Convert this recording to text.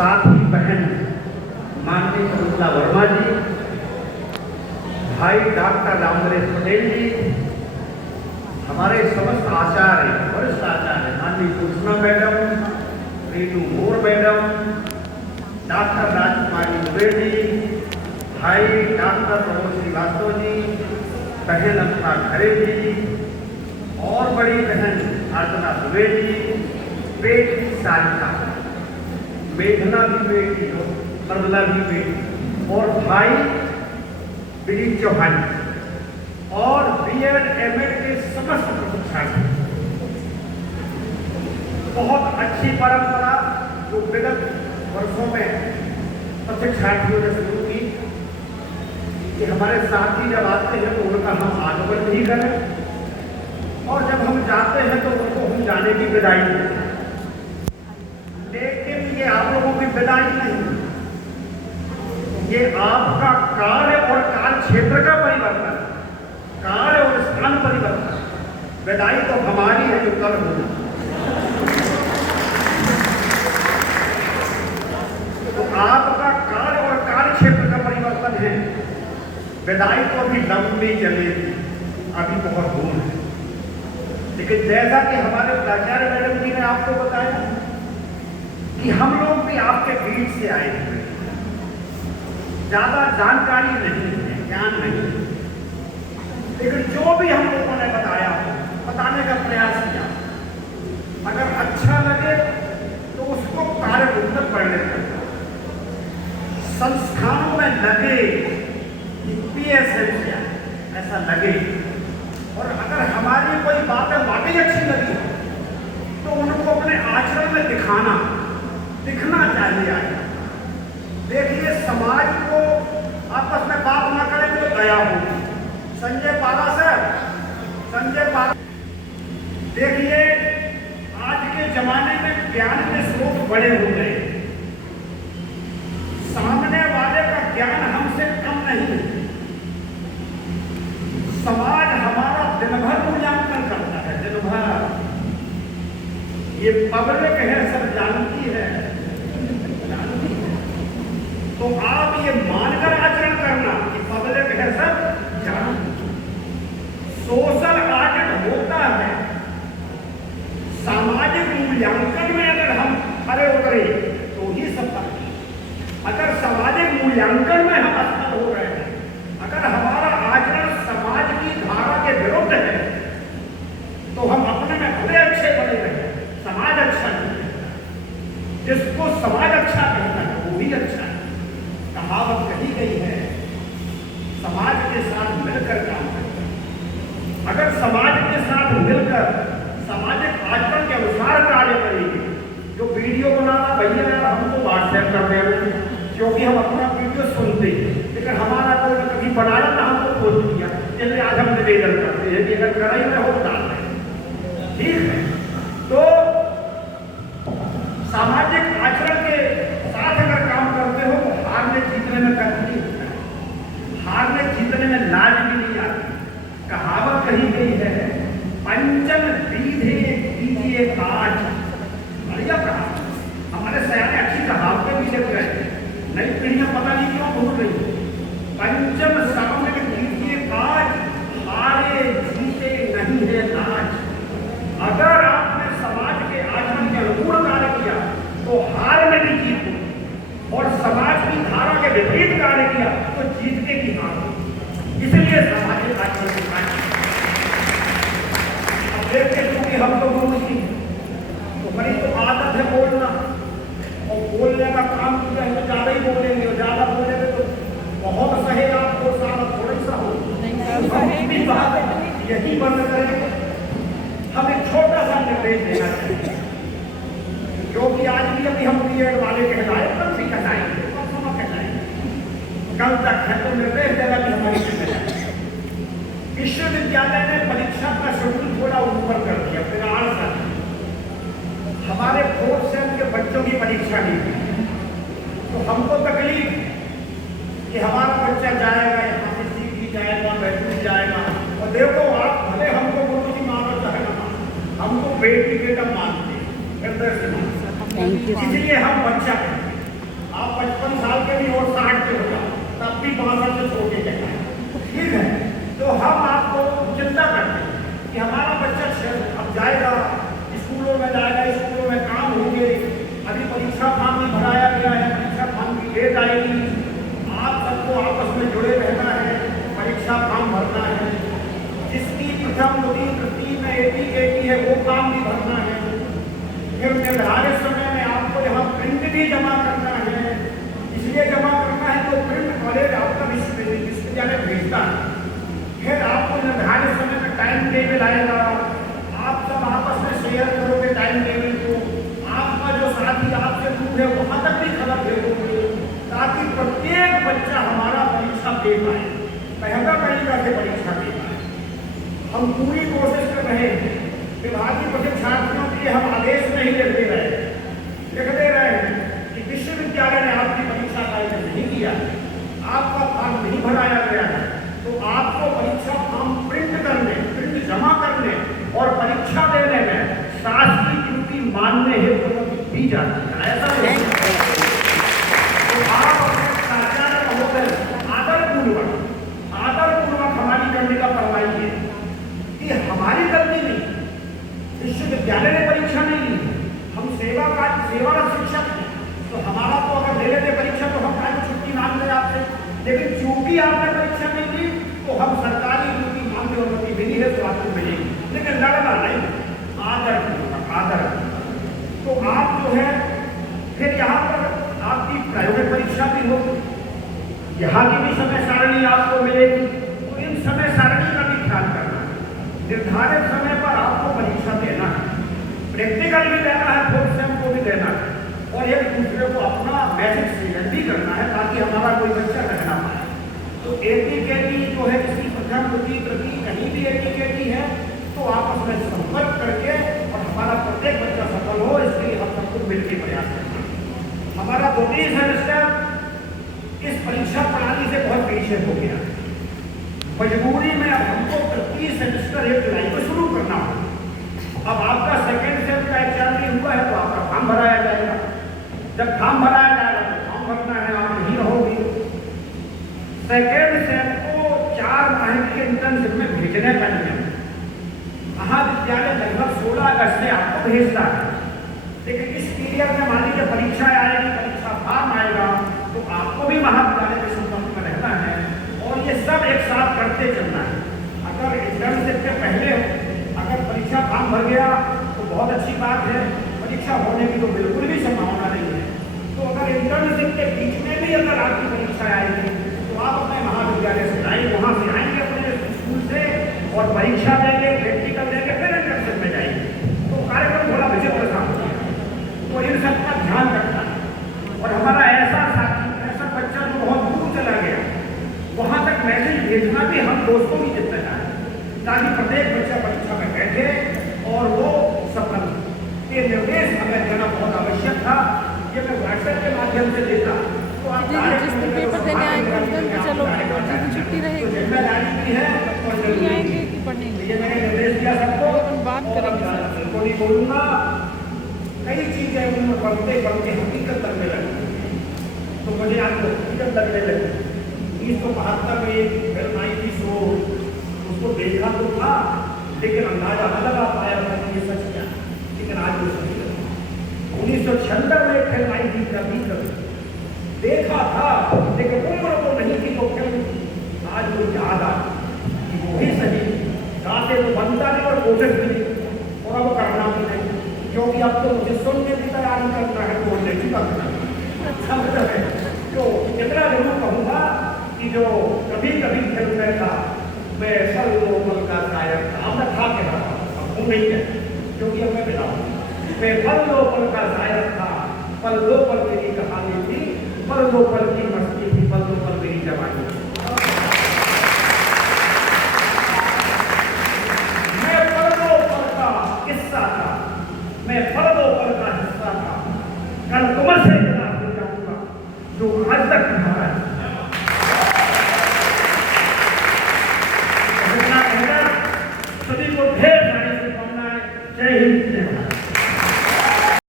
साथी बहन माननीय शकुंतला वर्मा जी, भाई डॉक्टर रामनरेश पटेल जी, हमारे समस्त आचार्य, वरिष्ठ आचार्य माननीय कृष्णा मैडम, रीनू मोर मैडम, डॉक्टर राजकुमारी दुबे जी, भाई डॉक्टर प्रमोद श्रीवास्तव जी, बहन अपना खरे जी और बड़ी बहन अर्चना दुबे जी, बेटी सारिका, मेघना भी बेटी हो, मृदुला भी बेटी, और भाई विनीत चौहान और बीएड एमएड के समस्त प्रशिक्षार्थी। बहुत अच्छी परंपरा जो विगत वर्षों में प्रशिक्षार्थियों ने शुरू की कि हमारे साथी जब आते हैं तो उनका हम आगमन नहीं करें और जब हम जाते हैं तो उनको हम जाने की विदाई दें। लेकिन ये आप लोगों की विदाई नहीं, ये आपका कार्य और काल क्षेत्र का परिवर्तन, कार्य और स्थान परिवर्तन। विदाई तो हमारी है जो कल होगी। तो आपका कार्य और काल क्षेत्र का परिवर्तन है। विदाई तो अभी लंबी चलेगी, अभी बहुत दूर है। लेकिन जैसा कि हमारे प्राचार्य मैडम जी ने आपको बताया कि हम लोग भी आपके बीच से आए हुए, ज्यादा जानकारी नहीं है, ज्ञान नहीं है, लेकिन जो भी हम लोगों ने बताया, बताने का प्रयास किया, अगर अच्छा लगे तो उसको कार्यरूप में परिणत करना, संस्थानों में लगे ऐसा लगे। और अगर हमारी कोई बातें वाकई अच्छी लगी तो उनको अपने आचरण में दिखना चाहिए। देखिए, समाज को आपस में बात ना करेंगे तो दया होगी। संजय पारा देखिए, आज के जमाने में ज्ञान के स्रोत बड़े हो गए, सामने वाले का ज्ञान हमसे कम नहीं है। समाज हमारा दिन भर मूल्यांकन करता है, दिन भर। ये पब्लिक है, सब जानती है। तो आप ये मानकर आचरण करना कि पब्लिक है, सब जानती। सोशल ऑडिट होता है, सामाजिक मूल्यांकन में अगर हम खरे उतरे तो ही सफल। अगर सामाजिक मूल्यांकन में हम असफल हो रहे हैं, अगर हमारा आचरण समाज की धारा के विरुद्ध है, तो हम अपने में भले अच्छे बने रहे, समाज अच्छा नहीं है। जिसको समाज अच्छा कहता है वो भी अच्छा है। कहावत कही गई है, समाज के साथ मिलकर काम करता है। अगर समाज के साथ मिलकर सामाजिक आचरण के अनुसार कार्य करेंगे, जो वीडियो बनाना भैया यार हमको व्हाट्सएप कर देंगे, क्योंकि हम अपना वीडियो सुनते हैं, लेकिन हमारा कोई कभी बनाया ना, हमको खोज दिया, इसलिए आज हम निवेदन करते हैं कि अगर कड़ाई में हो डाल दें, ठीक है। तो सामाजिक आचरण के साथ अगर काम करते हो तो हारने जीतने में कष्ट नहीं होता है, हारने जीतने में लाज भी नहीं आती। कहावत कही गई है, पंचम दीधे कीजिए काज। बढ़िया कहा, हमारे सयाने अच्छी कहावतें भी लिख रहे हैं, नई पीढ़ियां पता नहीं क्यों भूल रही। पंचम सामने कीजिए काज, हारे जीते नहीं है नाज। अगर आपने समाज के आचरण के अनुकूल कार्य किया तो हार में भी जीत होगी, और समाज की धारा के विपरीत कार्य किया तो जीतने की हार होगी। इसलिए सामाजिक आचरण की कार्य अब देखते क्योंकि हम तो गुरु जी, तो बड़ी तो आदत है बोलना, और बोलने का काम किया है तो ज्यादा ही बोलेंगे, और ज्यादा बोलेंगे तो बहुत सहेगा आपको, सारा थोड़ा सा हो। हम बात यही बंद करेंगे। हम एक छोटा सा निर्देश देना चाहिए, क्योंकि आज भी अभी हम बीएड वाले कहलाए, कल से कहलाएंगे, परसों कहलाएंगे, कल तक है, तो निर्देश देगा कि हमारी जिम्मेदारी। विश्वविद्यालय ने परीक्षा का शेड्यूल थोड़ा ऊपर कर दिया, फिर 8 साल हमारे 4th सेम के बच्चों की परीक्षा नहीं हुई, तो हमको तकलीफ कि हमारा बच्चा जाएगा, यहाँ से सीख भी जाएगा, बैठ भी जाएगा। और देखो, आप भले हमको गुरु जी मानो चाहे ना, हमको बेटी बेटा मानते हैं, इसलिए हम बच्चा आप 55 साल के भी और 60 के हो जाओ, तब भी 62 से छोटे कहना है, ठीक है। तो हम आपको चिंता करते हैं कि हमारा बच्चा अब जाएगा, स्कूलों में जाएगा, स्कूलों में काम होंगे, अभी परीक्षा फॉर्म भी भराया गया है, परीक्षा फॉर्म की डेट आएगी, आप सबको आपस में जुड़े रहना है, परीक्षा फॉर्म भरना है, जिसकी प्रथम द्वितीय तृतीय में एटी है वो काम भी भरना है, फिर निर्धारित समय में आपको यहाँ प्रिंट भी जमा करना है। इसलिए जमा करना है तो प्रिंट कॉलेज आपका विश्वविद्यालय भेजता है, फिर आपको निर्धारित समय में टाइम टेबल आएगा, आप सब आपस में शेयर करोगे टाइम टेबल को, आपका जो साथी आपसे दूर है वहाँ तक भी खबर भेजोगे, ताकि प्रत्येक बच्चा हमारा परीक्षा दे पाए, बेहतर तरीका से परीक्षा दे पाए। हम पूरी कोशिश कर रहे हैं, विभागीय परीक्षार्थियों के लिए हम आदेश नहीं लिख दे रहे हैं कि विश्वविद्यालय ने आपकी परीक्षा का आयोजन नहीं किया, आपका फॉर्म नहीं भराया गया है, तो आपको परीक्षा फॉर्म प्रिंट जमा करने और परीक्षा देने में शासकीय ड्यूटी मानने हेतु अनुमति दी जाती है। ऐसा नहीं, तो आप अपने प्राचार्य महोदय आदरपूर्वक हमारी करने का करवाइए कि हमारी गलती नहीं, विश्वविद्यालय ने परीक्षा नहीं ली, हम सेवारत शिक्षक हैं, तो हमारा तो अगर ले लेते परीक्षा तो हम आज छुट्टी मांग रहे आपसे, लेकिन चूंकि आपने परीक्षा नहीं ली तो हम सरकारी ड्यूटी मांगने अनुमति मिली है तो आपको मिलेगी, लेकिन लड़ना नहीं, आदर। तो आप जो है फिर यहाँ पर आपकी प्रायोगिक परीक्षा भी होगी, यहाँ की भी समय सारणी आपको मिलेगी, तो इन समय सारणी का भी ख्याल करना है, निर्धारित समय पर आपको परीक्षा देना है, प्रैक्टिकल भी देना है, फोर्थ सेम को भी देना है, और एक दूसरे को अपना मैसेज शेयर भी करना है ताकि हमारा कोई बच्चा रह ना पाए। तो एटी जो है किसी प्रथम द्वितीय तृतीय कहीं भी एटी है तो आपस में संपर्क करके और हमारा प्रत्येक बच्चा सफल हो, इसके लिए हम सबको मिलकर प्रयास करना है। हमारा द्वितीय सेमेस्टर इस परीक्षा प्रणाली से बहुत पीछे हो गया, मजबूरी में अब हमको तृतीय सेमेस्टर 1 जुलाई को शुरू करना हो। अब आपका सेकेंड सेम का एग्जाम नहीं हुआ है तो आपका फॉर्म भराया जाएगा, जब फॉर्म भराया जाएगा तो फॉर्म भरना है, आप नहीं रहोगे। सेकेंड सेम को 4 माह की इंटर्नशिप में भेजने का नियम, महाविद्यालय लगभग 16 अगस्त से आपको भेजता है, लेकिन इस पीरियड में मान लीजिए परीक्षा आएगी, परीक्षा फॉर्म आएगा, तो आपको भी महाविद्यालय के संपर्क में रहना है और ये सब एक साथ करते चलना है। अगर इंटर्नशिप के पहले अगर परीक्षा फॉर्म भर गया तो बहुत अच्छी बात है, परीक्षा होने की तो बिल्कुल भी संभावना नहीं है। तो अगर इंटर्नशिप के बीच में भी अगर आपकी परीक्षा आएगी तो आप अपने महाविद्यालय से आएंगे, वहाँ से आएंगे अपने स्कूल से और परीक्षा देंगे, प्रैक्टिकल देंगे, फिर इंटर्नशिप में जाएंगे, तो कार्यक्रम थोड़ा विचित्र सा होता है। तो इन सब का ध्यान रखना है। और हमारा ऐसा साथी, ऐसा बच्चा जो बहुत दूर चला गया, वहाँ तक मैसेज भेजना भी हम दोस्तों की जिम्मेदारी है, ताकि प्रत्येक बच्चा परीक्षा में बैठे और वो सफल हो। ये निर्देश हमें देना बहुत आवश्यक था, ये मैं व्हाट्सएप के माध्यम से देता तो आप जिस दिन पेपर देने आएंगे उस दिन तो चलो जिस दिन छुट्टी रहेगी जिम्मेदारी भी है और आएंगे कि पढ़ेंगे, ये मैंने निर्देश दिया सबको, बात करेंगे सर। को नहीं बोलूँगा, कई चीजें उनमें बढ़ते हकीकत लगने लगी, तो मुझे आपको हकीकत लगने लगी। 1972 में एक फिल्म आई थी शो, उसको देखा तो था लेकिन अंदाजा न लगा पाया था कि ये सच क्या, लेकिन आज वो सच लगा। 1976 में एक फिल्म आई थी कभी देखा था लेकिन उम्र तो नहीं थी वो फिल्म, आज वो याद आ कि वो ही सही, गाते तो बनता नहीं और कोशिश भी नहीं और अब करना भी नहीं, क्योंकि अब तो मुझे सुनने की तैयारी करना है, बोलने की करना है। अच्छा है, तो इतना जरूर कहूँगा कि जो कभी कभी फिल्म में था, मैं पल दो पल का शायर था, मैं था के रहा अब वो नहीं है, क्योंकि अब मैं बिना मैं पल दो पल का शायर था, पल दो पल मेरी कहानी थी, पल दो पल की मस्ती थी, पल दो पल मेरी जवानी थी। मैं पल दो पल का किस्सा था, मैं पल दो पल का हिस्सा था, कल तुम से जुदा हो जाऊंगा जो आज तक